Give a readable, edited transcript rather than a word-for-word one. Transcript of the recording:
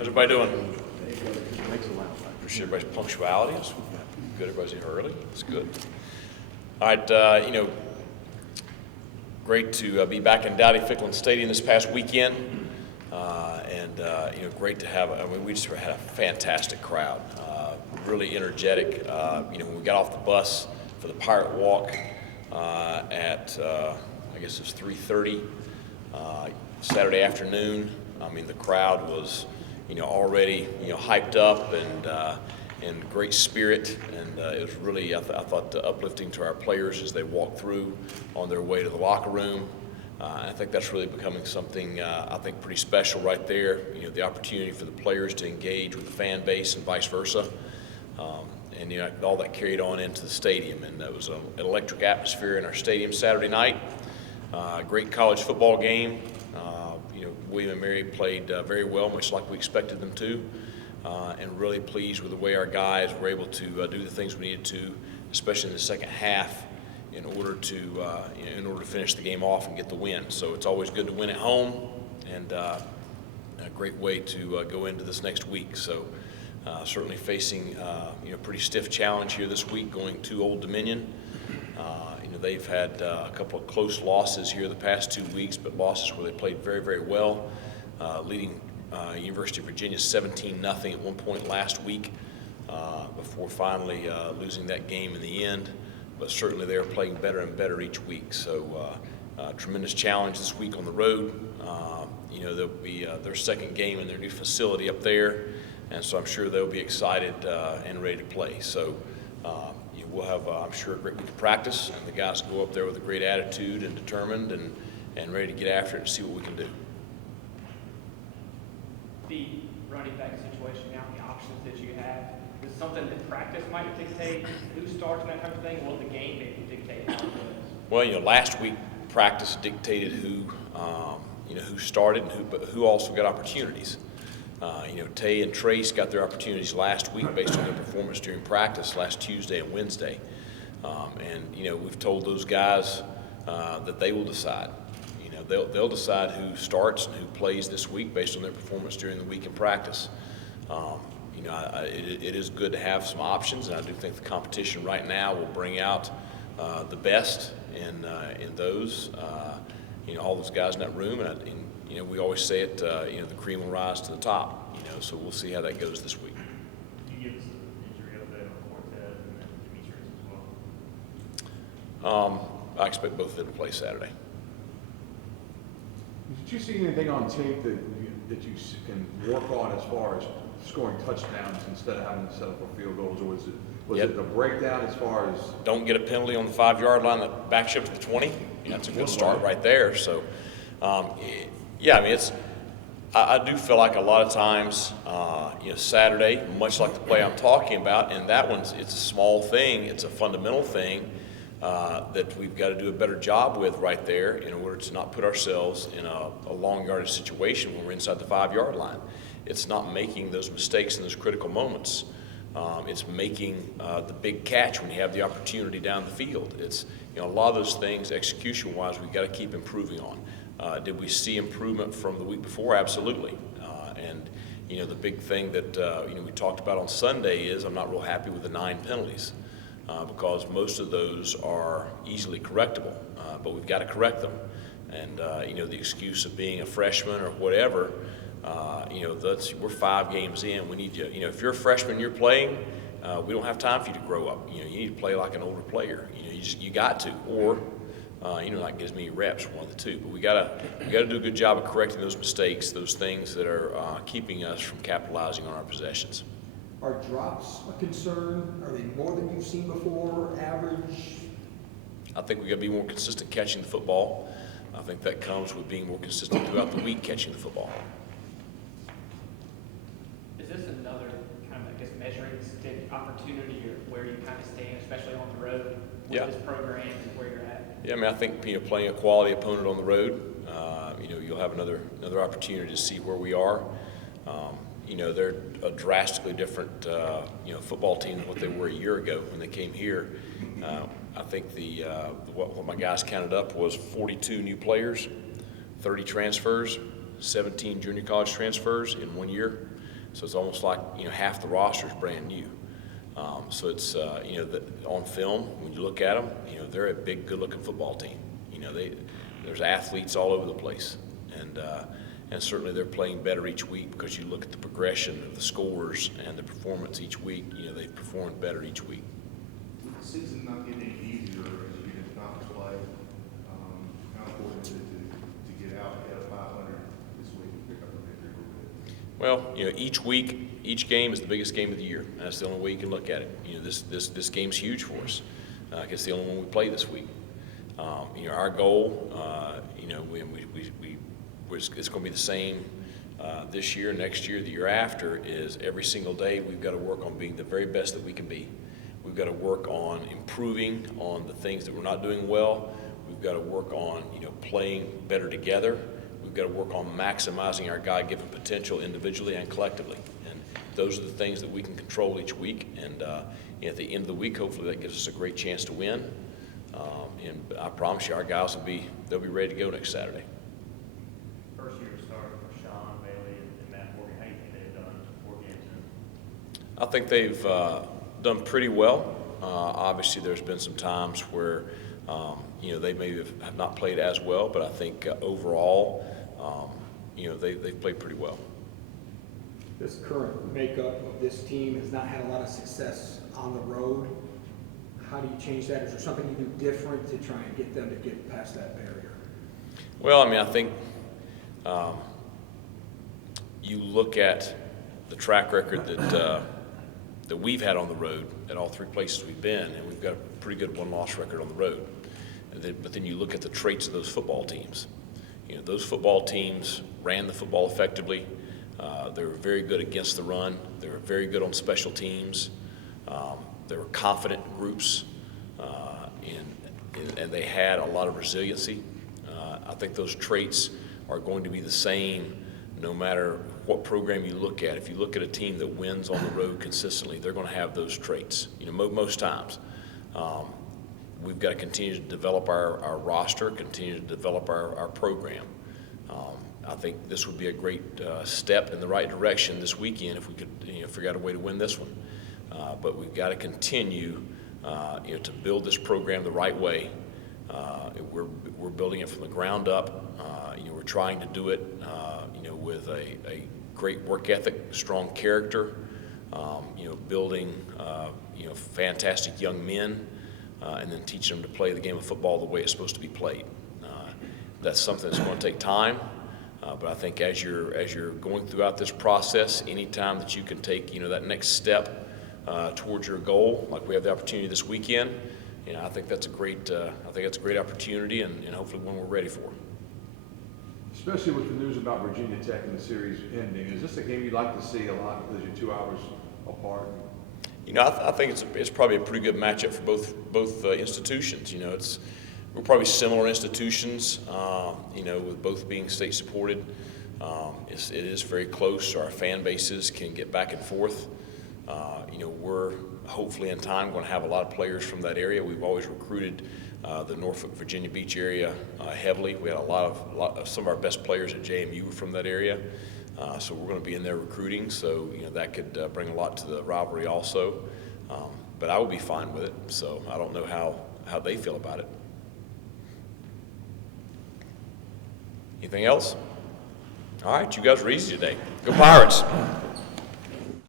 How's everybody doing? Appreciate everybody's punctuality. It's good everybody's here early. It's good. All right, great to be back in Dowdy-Ficklin Stadium this past weekend. Great to have, we just had a fantastic crowd, really energetic. When we got off the bus for the Pirate Walk at, I guess it was 3:30 Saturday afternoon, the crowd was, already, hyped up and great spirit, and it was really, I thought, uplifting to our players as they walked through on their way to the locker room. I think that's really becoming something, I think, pretty special right there. The opportunity for the players to engage with the fan base and vice versa. All that carried on into the stadium. And that was an electric atmosphere in our stadium Saturday night. Great college football game. William and Mary played very well, much like we expected them to. And really pleased with the way our guys were able to do the things we needed to, especially in the second half, in order to finish the game off and get the win. So it's always good to win at home, and a great way to go into this next week. So certainly facing pretty stiff challenge here this week, going to Old Dominion. They've had a couple of close losses here the past 2 weeks, but losses where they played very, very well, leading University of Virginia 17-0 at one point last week, before finally losing that game in the end. But certainly they are playing better and better each week. So tremendous challenge this week on the road. There'll be their second game in their new facility up there, and so I'm sure they'll be excited and ready to play. So we'll have, I'm sure, a great week of practice, and the guys go up there with a great attitude and determined and ready to get after it and see what we can do. The running back situation now, the options that you have, is something that practice might dictate who starts and that type of thing? Will the game maybe dictate how it goes? Well, last week practice dictated who started and who also got opportunities. Tay and Trace got their opportunities last week based on their performance during practice last Tuesday and Wednesday. We've told those guys that they will decide. They'll decide who starts and who plays this week based on their performance during the week in practice. It is good to have some options, and I do think the competition right now will bring out the best in those. All those guys in that room, and we always say it. The cream will rise to the top. So we'll see how that goes this week. You give us an injury update on Cortez and then Demetrius as well? I expect both of them to play Saturday. Did you see anything on tape that you can work on as far as scoring touchdowns instead of having to settle for field goals, or was it a breakdown as far as don't get a penalty on the 5-yard line that backs you up to the 20? That's a good start right there. So, I do feel like a lot of times, Saturday, much like the play I'm talking about, and that one's, it's a small thing, it's a fundamental thing that we've got to do a better job with right there in order to not put ourselves in a long yardage situation when we're inside the 5-yard line. It's not making those mistakes in those critical moments. It's making the big catch when you have the opportunity down the field. It's, a lot of those things, execution-wise, we've got to keep improving on. Did we see improvement from the week before? Absolutely. The big thing that we talked about on Sunday is I'm not real happy with the 9 penalties because most of those are easily correctable, but we've got to correct them. And the excuse of being a freshman or whatever, we're 5 games in. We need you. If you're a freshman, you're playing. We don't have time for you to grow up. You need to play like an older player. You got to, or not get as many reps, one of the two. But we gotta do a good job of correcting those mistakes, those things that are keeping us from capitalizing on our possessions. Are drops a concern? Are they more than you've seen before? Average? I think we got to be more consistent catching the football. I think that comes with being more consistent throughout the week catching the football. Is this another kind of, measuring stick opportunity or where you kind of stand, especially on the road with this program and where you're at? Yeah, I think playing a quality opponent on the road, you'll have another opportunity to see where we are. They're a drastically different football team than what they were a year ago when they came here. I think what my guys counted up was 42 new players, 30 transfers, 17 junior college transfers in 1 year. So it's almost like, half the roster is brand new. So it's, on film, when you look at them, they're a big, good-looking football team. There's athletes all over the place. And certainly they're playing better each week because you look at the progression of the scores and the performance each week, they've performed better each week. With the season not getting any easier as you get into conference play, how important is it to get out ahead of 500 this week and pick up a victory a little bit? Well, each week, each game is the biggest game of the year. And that's the only way you can look at it. This game's huge for us. It's the only one we play this week. Our goal, it's going to be the same this year, next year, the year after, is every single day we've got to work on being the very best that we can be. We've got to work on improving on the things that we're not doing well. We've got to work on, playing better together. We've got to work on maximizing our God-given potential individually and collectively. And those are the things that we can control each week. And at the end of the week, hopefully that gives us a great chance to win. And I promise you, our guys they'll be ready to go next Saturday. First year starter for Sean Bailey and Matt Morgan, how do you think they've done 4 games in? I think they've done pretty well. Obviously, there's been some times where, they may have not played as well, but I think overall, they've played pretty well. This current makeup of this team has not had a lot of success on the road. How do you change that? Is there something you do different to try and get them to get past that barrier? Well, I think you look at the track record that we've had on the road at all 3 places we've been, and we've got a pretty good one-loss record on the road. But then you look at the traits of those football teams. Those football teams ran the football effectively. They were very good against the run. They were very good on special teams. They were confident groups, and they had a lot of resiliency. I think those traits are going to be the same no matter what program you look at. If you look at a team that wins on the road consistently, they're going to have those traits, most times. We've got to continue to develop our roster, continue to develop our program. I think this would be a great step in the right direction this weekend if we could figure out a way to win this one. But we've got to continue to build this program the right way. We're building it from the ground up. We're trying to do it with a great work ethic, strong character, building fantastic young men, and then teaching them to play the game of football the way it's supposed to be played. That's something that's going to take time, but I think as you're going throughout this process, anytime that you can take that next step towards your goal, like we have the opportunity this weekend, I think that's a great opportunity, and hopefully one we're ready for. Especially with the news about Virginia Tech and the series ending, is this a game you'd like to see a lot because you're 2 hours apart? I think it's probably a pretty good matchup for both institutions. We're probably similar institutions, with both being state supported. It is very close. Our fan bases can get back and forth. We're hopefully in time going to have a lot of players from that area. We've always recruited the Norfolk, Virginia Beach area heavily. We had a lot of some of our best players at JMU were from that area. So we're going to be in there recruiting. So that could bring a lot to the rivalry also. But I would be fine with it. So I don't know how they feel about it. Anything else? All right, you guys are easy today. Go Pirates.